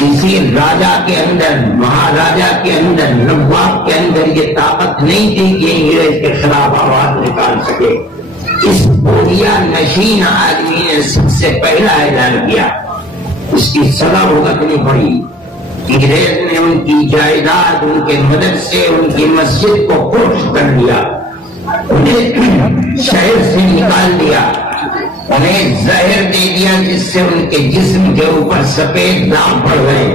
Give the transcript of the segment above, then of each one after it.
کسی راجا کے اندر، مہاراجا کے اندر، نواب کے اندر یہ طاقت نہیں تھی کہ انگریز کے خلاف آواز نکال سکے۔ اس بوریا نشین آدمی نے سب سے پہلا اعلان کیا، اس کی سزا بھگتنی پڑی۔ انگریز نے ان کی جائیداد، ان کے مدرسے، ان کی مسجد کو فروخت کر دیا، انہیں شہر سے نکال دیا، انہیں زہر دے دیا جس سے ان کے جسم کے اوپر سفید داغ پڑ گئے۔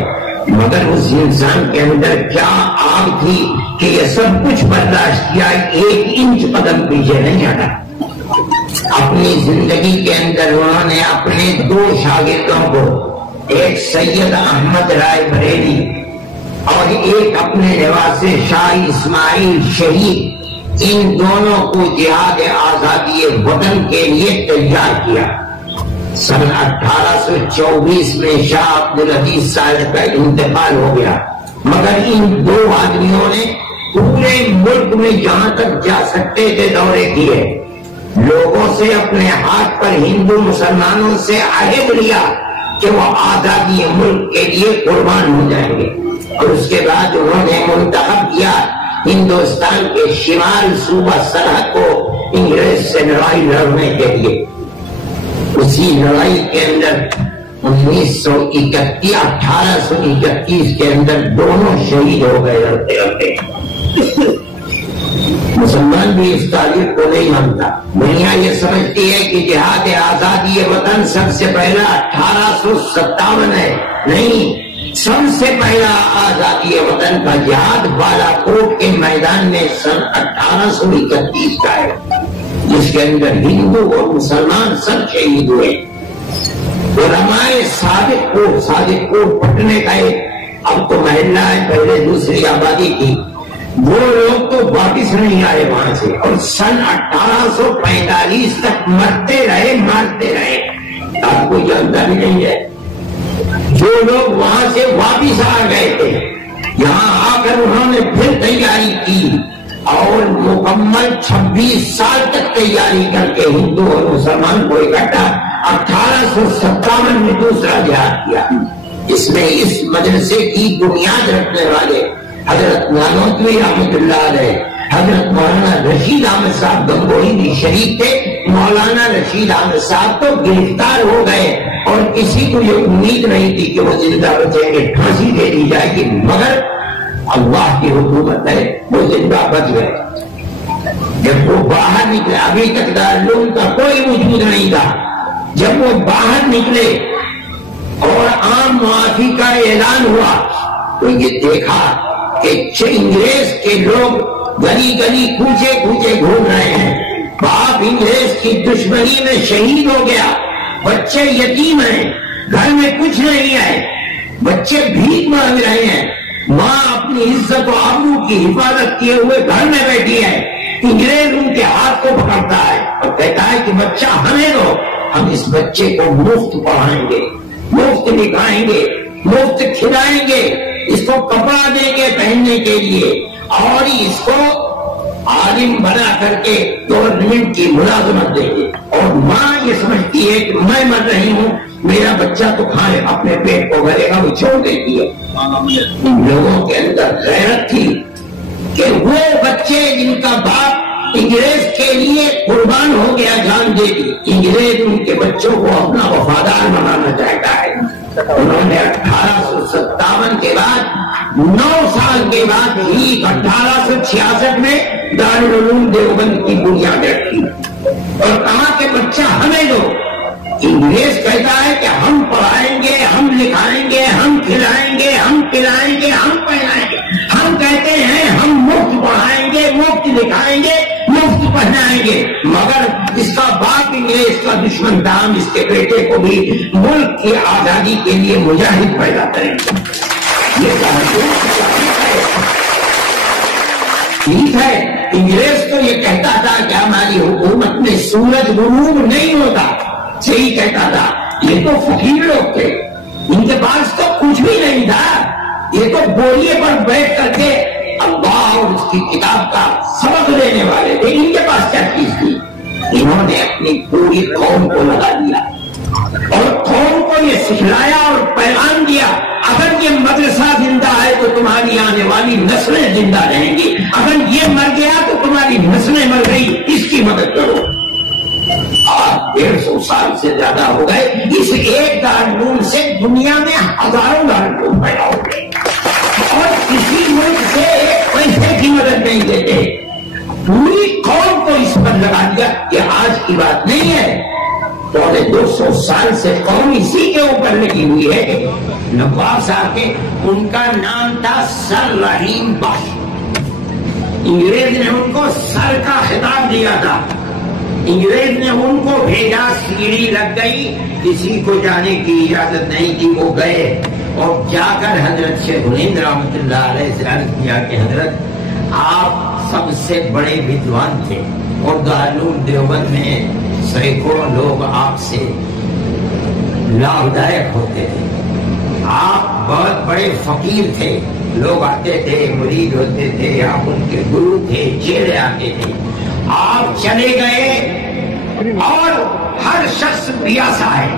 مگر اس انسان کے اندر کیا آگ تھی کہ یہ سب کچھ برداشت کیا، 1 انچ قدم پیچھے نہیں ہٹا۔ اپنی زندگی کے اندر انہوں نے اپنے 2 شاگردوں کو، ایک سید احمد رائے بریلی اور ایک اپنے نواسے شاہ اسماعیل شہید، ان دونوں کو جہاد آزادی وطن کے لیے تیار کیا۔ سن 1824 میں شاہ عبدالعزیز صاحب کا انتقال ہو گیا، مگر ان 2 آدمیوں نے پورے ملک میں جہاں تک جا سکتے تھے دورے کیے، لوگوں سے اپنے ہاتھ پر ہندو مسلمانوں سے عہد لیا کہ وہ آزادی ملک کے لیے قربان ہو جائیں گے، اور اس کے بعد انہوں نے منتخب کیا ہندوستان کے شمال صوبہ سرحد کو انگریز سے لڑائی لڑنے کے لیے۔ اسی لڑائی کے اندر 1831 کے اندر دونوں شہید ہو گئے لڑتے لڑتے۔ مسلمان بھی اس تاریخ کو نہیں مانتا، دنیا یہ سمجھتی ہے کہ جہاد آزادی وطن سب سے پہلا 1857 ہے، نہیں، سب سے پہلا آزادی وطن کا جہاد بالاکوٹ کے میدان میں سن 1831 کا ہے، جس کے اندر ہندو اور مسلمان سب شہید ہوئے۔ علماء صادق کوٹ پٹنے کا ایک اب تو محلہ ہے، پہلے دوسری آبادی تھی، وہ لوگ تو واپس نہیں آئے وہاں سے، اور سن 1845 تک مرتے رہے، آپ کو جانتا بھی نہیں ہے۔ جو لوگ وہاں سے واپس آ گئے تھے، یہاں آ کر انہوں نے پھر تیاری کی اور مکمل 26 سال تک تیاری کر کے ہندو اور مسلمان کو اکٹھا 1857 میں دوسرا جہاد کیا۔ اس میں اس مدرسے کی بنیاد رکھنے والے حضرت نانوتوی رحمت اللہ علیہ، حضرت مولانا رشید احمد صاحب گنگوئی بھی شریک تھے۔ مولانا رشید احمد صاحب تو گرفتار ہو گئے اور کسی کو یہ امید نہیں تھی کہ وہ زندہ بچیں گے، پھانسی دے دی جائے گی، مگر اللہ کی حکومت ہے، وہ زندہ بچ گئے۔ جب وہ باہر نکلے، ابھی تک دارالعلوم کا کوئی وجود نہیں تھا، جب وہ باہر نکلے اور عام معافی کا اعلان ہوا تو یہ دیکھا کہ انگریز کے لوگ گلی گلی کوچے کوچے گھوم رہے ہیں، باپ انگریز کی دشمنی میں شہید ہو گیا، بچے یتیم ہیں، گھر میں کچھ نہیں ہے، بچے بھیک مانگ رہے ہیں، ماں اپنی عزت و آبرو کی حفاظت کیے ہوئے گھر میں بیٹھی ہے، انگریز ان کے ہاتھ کو پکڑتا ہے اور کہتا ہے کہ بچہ ہمیں دو، ہم اس بچے کو مفت پڑھائیں گے، مفت لکھائیں گے، مفت کھلائیں گے، اس کو کپڑا دیں گے پہننے کے لیے، اور اس کو عالم بنا کر کے گورنمنٹ کی ملازمت دیں گے۔ اور ماں یہ سمجھتی ہے کہ میں مر رہی ہوں، میرا بچہ تو کھائے، اپنے پیٹ کو بھرے گا، وہ چھوڑ دیتی ہے۔ ان لوگوں کے اندر غیرت تھی کہ وہ بچے جن کا باپ انگریز کے لیے قربان ہو گیا، جان دے دی، انگریز ان کے بچوں کو اپنا وفادار بنانا چاہتا ہے۔ انہوں نے 1857 کے بعد 9 سال کے بعد ہی 1866 میں دارالعلوم دیوبند کی بنیاد رکھی اور کہا کہ بچہ ہمیں دو۔ انگریز کہتا ہے کہ ہم پڑھائیں گے، ہم لکھائیں گے، ہم کھلائیں گے، ہم پلائیں گے، ہم پہنائیں گے۔ ہم کہتے ہیں ہم مفت پڑھائیں گے، مفت لکھائیں گے، مفت پہنائیں گے، مگر اس کا باپ انگریز کا دشمن تھا، ہم اس کے بیٹے کو بھی ملک کی آزادی کے لیے مجاہد پیدا کریں گے۔ یہ ٹھیک ہے، انگریز تو یہ کہتا تھا کہ ہماری حکومت میں سورج غروب نہیں ہوتا، صحیح کہتا تھا۔ یہ تو فقیر لوگ تھے، ان کے پاس تو کچھ بھی نہیں تھا، یہ تو بوریے پر بیٹھ کر کے اللہ اور اس کی کتاب کا سبق لینے والے تھے، ان کے پاس کیا چیز تھی؟ انہوں نے اپنی پوری قوم کو لگا دیا اور قوم کو یہ سکھلایا اور پیغام دیا، اگر مدرسہ زندہ ہے تو تمہاری آنے والی نسلیں زندہ رہیں گی، اگر یہ مر گیا تو تمہاری نسلیں مر گئی، اس کی مدد کرو۔ آج 150 سال سے زیادہ ہو گئے، اس ایک دارالعلوم سے دنیا میں ہزاروں دارالعلوم پیدا ہو گئے اور کسی ملک سے ایک پیسے کی مدد نہیں دیتے، پوری قوم کو اس پر لگا دیا۔ یہ آج کی بات نہیں ہے، 200 سال سے قوم اسی کے اوپر لگی ہوئی ہے۔ نواب صاحب کے ان کا نام تھا سر رحیم بخش، انگریز نے ان کو سر کا خطاب دیا تھا، انگریز نے ان کو بھیجا، سیڑھی لگ گئی، کسی کو جانے کی اجازت نہیں تھی، وہ گئے اور جا کر حضرت شیخ الہند رحمۃ اللہ علیہ سے عرض کیا کہ حضرت آپ سب سے بڑے ودوان تھے اور دارالعلوم دیوبند میں سینکڑوں لوگ آپ سے لاودائق ہوتے تھے، آپ بہت بڑے فقیر تھے، لوگ آتے تھے، مرید ہوتے تھے، آپ ان کے گرو تھے، چیلے آتے تھے، آپ چلے گئے اور ہر شخص پیاسا ہے،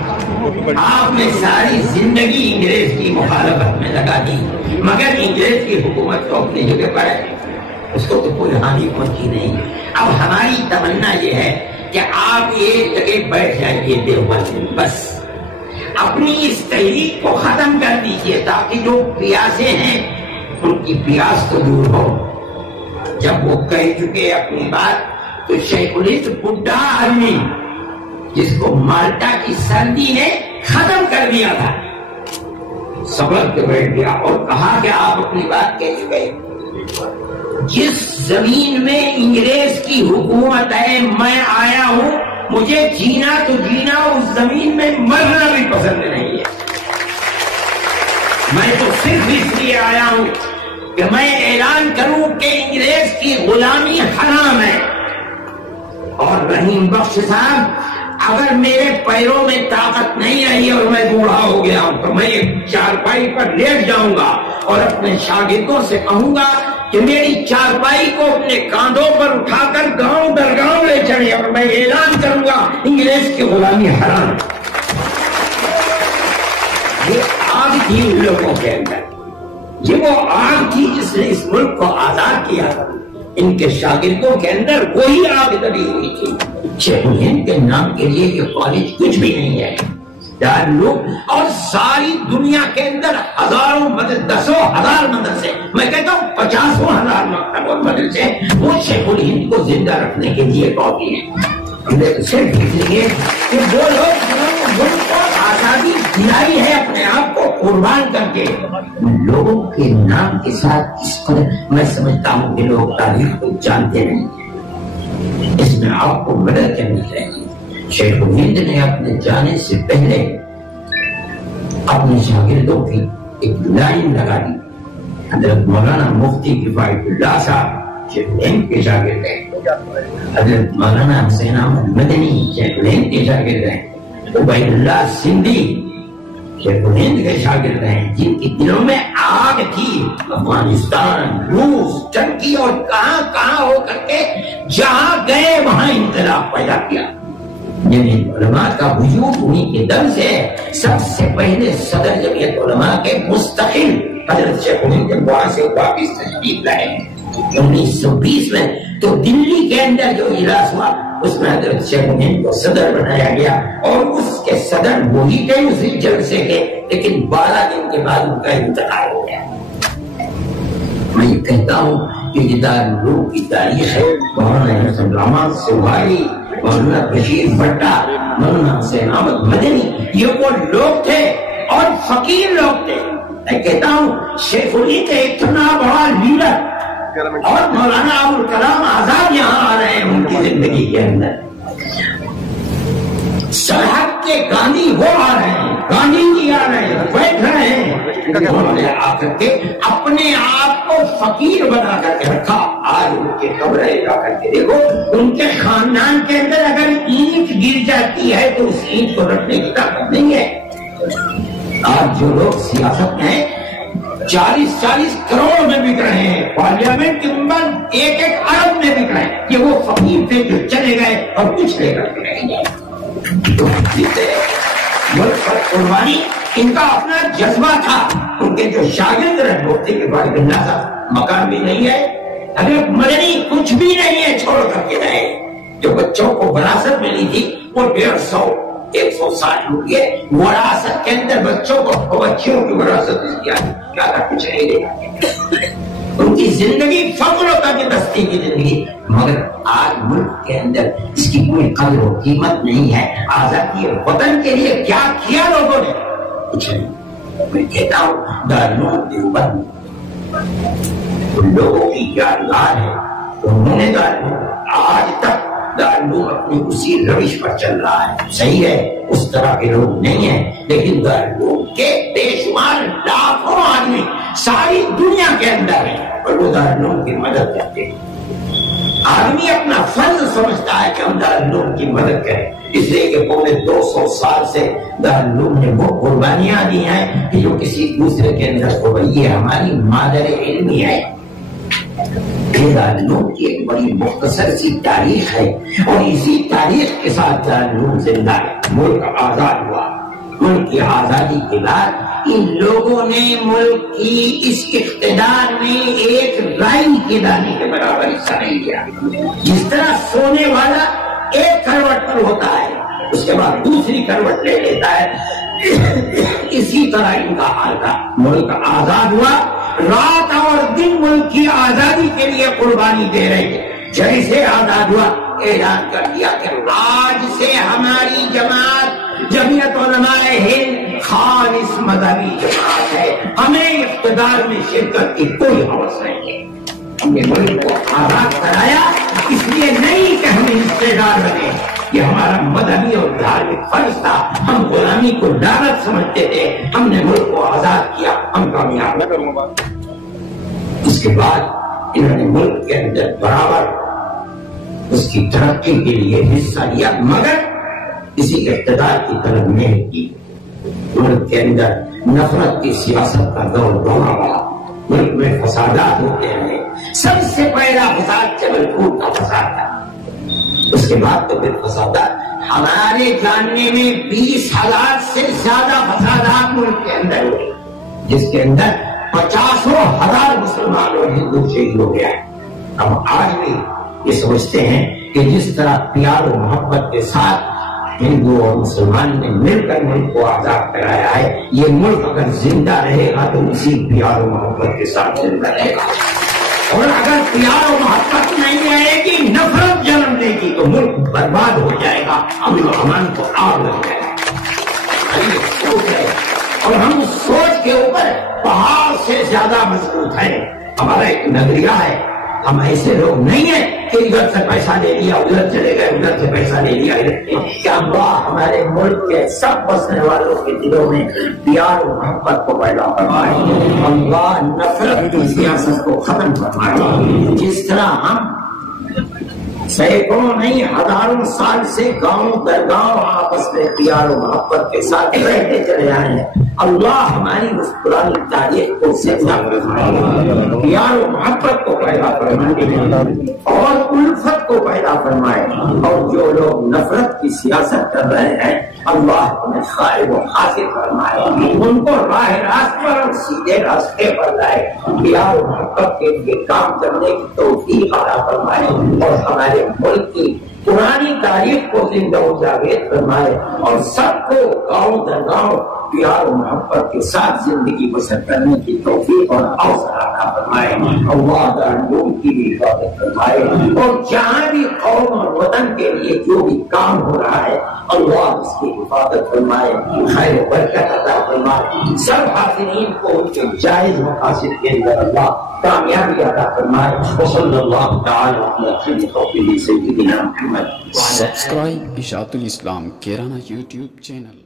آپ نے ساری زندگی انگریز کی مخالفت میں لگا دی، مگر انگریز کی حکومت تو اپنی جگہ پر ہے، اس کو تو کوئی ہانی پہنچی نہیں۔ اب ہماری تمنا یہ ہے کہ آپ ایک جگہ بیٹھ جائیے دیوبند میں، بس اپنی اس تحریک کو ختم کر دیجیے تاکہ جو پیاسے ہیں ان کی پیاس تو دور ہو۔ جب وہ کہہ چکے اپنی بات تو شیخ الہند بڈھا آدمی جس کو مالٹا کی سردی نے ختم کر دیا تھا صبر کے بیٹھ گیا اور کہا کہ آپ اپنی بات کہہ چکے، جس زمین میں انگریز کی حکومت ہے میں آیا ہوں، مجھے جینا تو جینا، اس زمین میں مرنا بھی پسند نہیں ہے، میں تو صرف اس لیے آیا ہوں کہ میں اعلان کروں کہ انگریز کی غلامی حرام ہے۔ اور رحیم بخش صاحب اگر میرے پیروں میں طاقت نہیں رہی اور میں بوڑھا ہو گیا ہوں تو میں ایک چارپائی پر لیٹ جاؤں گا اور اپنے شاگردوں سے کہوں گا کہ میری چارپائی کو اپنے کاندھوں پر اٹھا کر گاؤں در گاؤں لے چلے اور میں اعلان کروں گا انگریز کی غلامی حرام۔ یہ آگ تھی ان لوگوں کے اندر، یہ وہ آگ تھی جس نے اس ملک کو آزاد کیا، ان کے شاگردوں کے اندر وہی آگ دبی ہوئی تھی۔ شیخ الہند کے نام کے لیے یہ کالج کچھ بھی نہیں ہے، دارالعلوم اور ساری دنیا کے اندر ہزاروں دسوں ہزار مدرسے، میں کہتا ہوں 50,000 مکتب اور مدرسے وہ شیخ الہند کو زندہ رکھنے کے لیے کافی ہیں، صرف اس لیے کہ وہ لوگ جنہوں نے ملک کو آزادی دلائی ہے اپنے آپ کو قربان کر کے، لوگوں کے نام کے ساتھ اس قدر میں سمجھتا ہوں کہ لوگ تاریخ کو جانتے نہیں، اس میں آپ کو مدد کرنی چاہیے۔ شیخ الہند نے اپنے جانے سے پہلے اپنے شاگردوں کی ایک لائن لگا دی، حضرت مولانا مفتی کفایت اللہ صاحب شیخ الہند کے شاگرد ہیں، حضرت مولانا حسین احمد مدنی شیخ الہند کے شاگرد ہیں، عبید اللہ سندھی شیخ الہند کے شاگرد ہیں، جن کے دلوں میں آگ تھی، افغانستان، روس، ترکی اور کہاں کہاں ہو کر کے جہاں گئے وہاں انقلاب پیدا کیا۔ یعنی علماء کا وجود انہیں کے دم سے سب سے پہلے صدر جمعیت علماء کے مستقل حضرت شیخ الہند جب وہاں سے واپس تشریف لائے 1920 میں تو دلی کے اندر جو اجلاس ہوا اس میں حضرت شیخ الہند کو صدر بنایا گیا اور اس کے صدر وہی تھے اسی جلسے کے، لیکن 12 دن کے بعد ان کا انتقال ہو گیا۔ میں یہ کہتا ہوں کہ یہ دارالعلوم کی تاریخ ہے، مولانا حسن رحمان سواری، مولانا بشیر بھٹا، مولانا حسین احمد مدنی، یہ وہ لوگ تھے اور فقیر لوگ تھے۔ میں کہتا ہوں شیخ الہند اتنا بڑا لیڈر اور مولانا ابوالکلام آزاد یہاں آ رہے ہیں ان کی زندگی کے اندر، سرحد کے گاندھی وہ آ رہے ہیں، گاندھی جی آ رہے ہیں، بیٹھ رہے ہیں، انہوں نے آ کر کے اپنے آپ کو فقیر بنا کر کے رکھا۔ آج ان کے قبریں جا کر کے دیکھو، ان کے خاندان کے اندر اگر اینٹ گر جاتی ہے تو اس اینٹ کو رکھنے کی طاقت نہیں ہے۔ آج جو لوگ سیاست میں 40-40 کروڑ میں بک رہے ہیں، پارلیمنٹ کے ممبر 1-1 ارب میں بک رہے ہیں، یہ وہ فقیر تھے جو چلے گئے اور کچھ لے کر کے رہ گئے۔ ملک پر قربانی ان کا اپنا جذبہ تھا. ان کے جو شاگرد رہے مفتی کے بارے میں مکان بھی نہیں ہے, ارے مدنی کچھ بھی نہیں ہے, چھوڑ کر کے رہے. جو بچوں کو وراثت ملی تھی وہ 150-160 روپئے وراثت کے اندر بچوں کو, بچیوں کی وراثت کیا کچھ نہیں دے. ان کی زندگی فخر و تاجدستی کی زندگی, مگر آج ملک کے اندر اس کی کوئی قدر و قیمت نہیں ہے. آزادی وطن کے لیے کیا کیا لوگوں نے؟ کچھ نہیں. میں کہتا ہوں دارالعلوم دیوبند ان لوگوں کی یادگار ہے. انہوں نے آج تک دارالعلوم اپنی اسی روش پر چل رہا ہے. صحیح ہے اس طرح کے لوگ نہیں ہیں, لیکن دارالعلوم کے بے شمار لاکھوں آدمی ساری دنیا کے اندر ہیں اور وہ دارالعلوم کی مدد کرتے ہیں. آدمی اپنا فرض سمجھتا ہے کہ ہم دارالعلوم کی مدد کریں, اس لیے کہ پورے 200 سال سے دارالعلوم نے وہ قربانیاں دی ہیں کہ جو کسی دوسرے کے اندر ہو گئی. یہ ہماری مادر علمی ہے. دارالعلوم کی ایک بڑی مختصر سی تاریخ ہے اور اسی تاریخ کے ساتھ دارالعلوم زندہ ہے. ملک آزاد ہوا. ملک کی آزادی کے بعد ان لوگوں نے ملک کی اس اقتدار میں ایک رائی کے دانے کے برابر حصہ نہیں لیا. جس طرح سونے والا ایک کروٹ پر ہوتا ہے اس کے بعد دوسری کروٹ لے لیتا ہے, اسی طرح ان کا حال تھا. ملک آزاد ہوا, رات اور دن ملک کی آزادی کے لیے قربانی دے رہے تھے. جیسے آزاد ہوا اعلان کر دیا کہ آج سے ہماری جماعت جمعیت علماء ہند خالص مذہبی جماعت ہے, ہمیں اقتدار میں شرکت کی کوئی حوث نہیں ہے. ہم نے ملک کو آزاد کرایا اس لیے نہیں کہ ہم حصے دار بنے, یہ ہمارا مذہبی اور دھارمک فرض تھا. ہم غلامی کو لعنت سمجھتے تھے, ہم نے ملک کو آزاد کیا, ہم کامیاب. اس کے بعد انہوں نے ملک کے اندر برابر اس کی ترقی کے لیے حصہ لیا, مگر اسی اقتدار کی طرف محنت کی. ملک کے اندر نفرت کی سیاست کا دور دورہ رہا, ملک میں فسادات ہوتے رہے. سب سے پہلا فساد جبل پور کا فساد تھا. اس کے بعد تو پھر فسادات ہمارے جاننے میں 20,000 سے زیادہ فسادات ملک کے اندر ہوئے, جس کے اندر 50,000 مسلمان اور ہندو شہید ہو گیا. ہم آج بھی یہ سمجھتے ہیں کہ جس طرح پیار و محبت کے ساتھ ہندو اور مسلمان نے مل کر ملک کو آزاد کرایا ہے, یہ ملک اگر زندہ رہے گا تو اسی پیار و محبت کے ساتھ زندہ رہے گا. اور اگر پیار و محبت نہیں رہے گی, نفرت جنم دے گی, تو ملک برباد ہو جائے گا, امن و امان کو آگ لگ جائے گا. سوچ ہے اور ہم سوچ کے اوپر پہاڑ سے زیادہ مضبوط ہیں. ہمارا ایک نظریہ ہے, ہم ایسے لوگ نہیں ہیں کہ ادھر سے پیسہ لے لیا ادھر چلے گئے, ادھر سے پیسہ لے لیا کیا. اللہ ہمارے ملک کے سب بسنے والوں کے دلوں میں پیار و محبت کو پیدا فرمائے, اللہ نفرت کی سیاست کو ختم فرمائے. جس طرح ہم سینکڑوں نہیں ہزاروں سال سے گاؤں در گاؤں آپس میں پیار و محبت کے ساتھ رہتے چلے آئے ہیں, اللہ ہماری اس پرانی تاریخ کو زندہ فرمائے, پیار و محبت کو پیدا فرمائے اور الفت کو پیدا فرمائے. اور جو لوگ نفرت کی سیاست کر رہے ہیں اللہ انہیں خائب و حاصل فرمائے, ان کو راہ راست پر اور سیدھے راستے پر لائے, پیار و محبت کے لیے کام کرنے کی توفیق عطا فرمائے اور ہمارے ملک کی پرانی تاریخ کو زندہ و جاوید فرمائے اور سب کو گاؤں در گاؤں پیار و محبت کے ساتھ زندگی بسر کرنے کی توفیق اور حوصلہ عطا فرمائے. اللہ دارالعلوم کی بھی حفاظت فرمائے اور جہاں بھی قوم اور وطن کے لیے جو بھی کام ہو رہا ہے اللہ اس کی حفاظت فرمائے, خیر و برکت عطا فرمائے. سب حاضرین کو ان کے جائز مقاصد کے اندر اللہ کامیابی عطا فرمائے. وصلی اللہ تعالی علی خیر خلقہ سیدنا محمد. سبسکرائب اشاعت الاسلام کیرانہ یوٹیوب چینل.